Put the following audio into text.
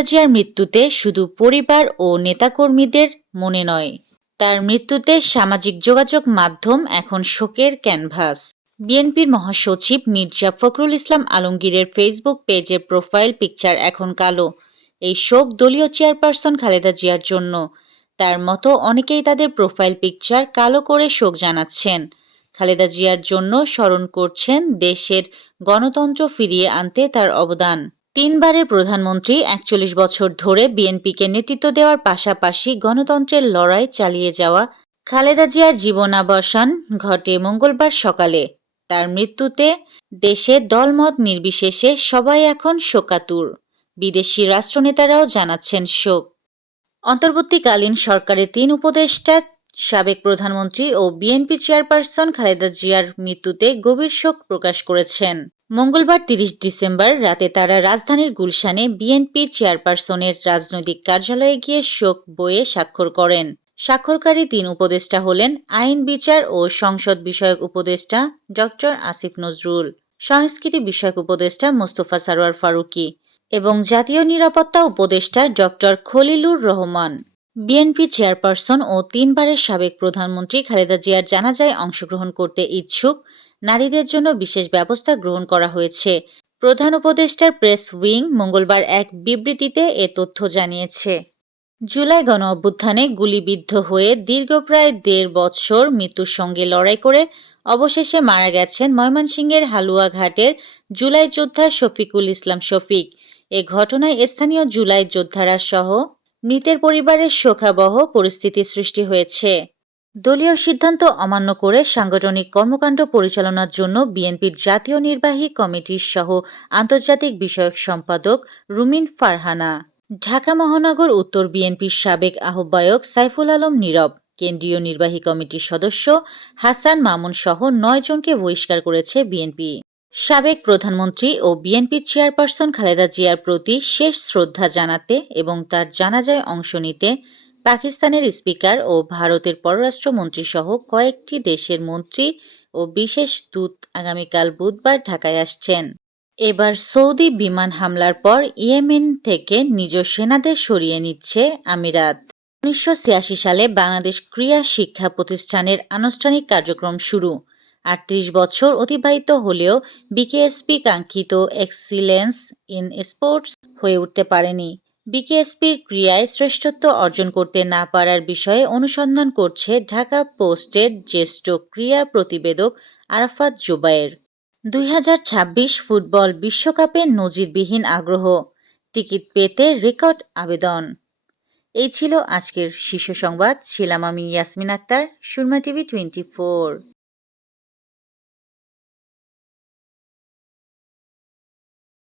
খালেদা জিয়ার মৃত্যুতে শুধু পরিবার ও নেতাকর্মীদের মনে নয়, তার মৃত্যুতে সামাজিক যোগাযোগ মাধ্যম এখন শোকের ক্যানভাস। বিএনপির মহাসচিব মির্জা ফখরুল ইসলাম আলমগীরের ফেসবুক পেজের প্রোফাইল পিকচার এখন কালো। এই শোক দলীয় চেয়ারপারসন খালেদা জিয়ার জন্য। তার মতো অনেকেই তাদের প্রোফাইল পিকচার কালো করে শোক জানাচ্ছেন। খালেদা জিয়ার জন্য স্মরণ করছেন দেশের গণতন্ত্র ফিরিয়ে আনতে তার অবদান। তিনবারের প্রধানমন্ত্রী ৪১ বছর ধরে বিএনপিকে নেতৃত্ব দেওয়ার পাশাপাশি গণতন্ত্রের লড়াই চালিয়ে যাওয়া খালেদা জিয়ার জীবনাবসান ঘটে মঙ্গলবার সকালে। তার মৃত্যুতে দেশে দলমত নির্বিশেষে সবাই এখন শোকাতুর। বিদেশি রাষ্ট্রনেতারাও জানাচ্ছেন শোক। অন্তর্বর্তীকালীন সরকারের ৩ উপদেষ্টা সাবেক প্রধানমন্ত্রী ও বিএনপি চেয়ারপারসন খালেদা জিয়ার মৃত্যুতে গভীর শোক প্রকাশ করেছেন। মঙ্গলবার ৩০ ডিসেম্বর রাতে তারা রাজধানীর গুলশানে বিএনপি চেয়ারপারসনের রাজনৈতিক কার্যালয়ে গিয়ে শোক বইয়ে স্বাক্ষর করেন। স্বাক্ষরকারী ৩ উপদেষ্টা হলেন আইন বিচার ও সংসদ বিষয়ক উপদেষ্টা ড আসিফ নজরুল, সংস্কৃতি বিষয়ক উপদেষ্টা মোস্তফা সরোয়ার ফারুকী এবং জাতীয় নিরাপত্তা উপদেষ্টা ড খলিলুর রহমান। বিএনপি চেয়ারপারসন ও ৩ বারের সাবেক প্রধানমন্ত্রী খালেদা জিয়ার জানাজায় অংশগ্রহণ করতে ইচ্ছুক নারীদের জন্য বিশেষ ব্যবস্থা গ্রহণ করা হয়েছে। প্রধান উপদেষ্টার প্রেস উইং মঙ্গলবার এক বিবৃতিতে এ তথ্য জানিয়েছে। জুলাই গণঅভ্যুত্থানে গুলিবিদ্ধ হয়ে দীর্ঘ প্রায় ১.৫ বছর মৃত্যুর সঙ্গে লড়াই করে অবশেষে মারা গেছেন ময়মনসিংহের হালুয়াঘাটের জুলাই যোদ্ধা শফিকুল ইসলাম শফিক। এ ঘটনায় স্থানীয় জুলাই যোদ্ধারা সহ মৃতের পরিবারের শোকাবহ পরিস্থিতি সৃষ্টি হয়েছে। দলীয় সিদ্ধান্ত অমান্য করে সাংগঠনিক কর্মকাণ্ড পরিচালনার জন্য বিএনপির জাতীয় নির্বাহী কমিটির সহ আন্তর্জাতিক বিষয়ক সম্পাদক রুমিন ফারহানা, ঢাকা মহানগর উত্তর বিএনপির সাবেক আহ্বায়ক সাইফুল আলম নীরব, কেন্দ্রীয় নির্বাহী কমিটির সদস্য হাসান মামুন সহ ৯ জনকে বহিষ্কার করেছে বিএনপি। সাবেক প্রধানমন্ত্রী ও বিএনপির চেয়ারপারসন খালেদা জিয়ার প্রতি শেষ শ্রদ্ধা জানাতে এবং তার জানাজায় অংশ নিতে পাকিস্তানের স্পিকার ও ভারতের পররাষ্ট্রমন্ত্রী সহ কয়েকটি দেশের মন্ত্রী ও বিশেষ দূত আগামীকাল বুধবার ঢাকায় আসছেন। এবার সৌদি বিমান হামলার পর ইয়েমেন থেকে নিজ সেনাদের সরিয়ে নিচ্ছে আমিরাত। ১৯৮৬ সালে বাংলাদেশ ক্রীড়া শিক্ষা প্রতিষ্ঠানের আনুষ্ঠানিক কার্যক্রম শুরু। ৩৮ বছর অতিবাহিত হলেও বিকেএসপি কাঙ্ক্ষিত এক্সিলেন্স ইন স্পোর্টস হয়ে উঠতে পারেনি। বিকেএসপির ক্রীড়ায় শ্রেষ্ঠত্ব অর্জন করতে না পারার বিষয়ে অনুসন্ধান করছে ঢাকা পোস্টের জ্যেষ্ঠ ক্রীড়া প্রতিবেদক আরাফাত জুবায়ের। ২০২৬ ফুটবল বিশ্বকাপে নজিরবিহীন আগ্রহ, টিকিট পেতে রেকর্ড আবেদন। এই ছিল আজকের শীর্ষ সংবাদ। ছিলাম আমি ইয়াসমিন আক্তার, সুরমা টিভি 24।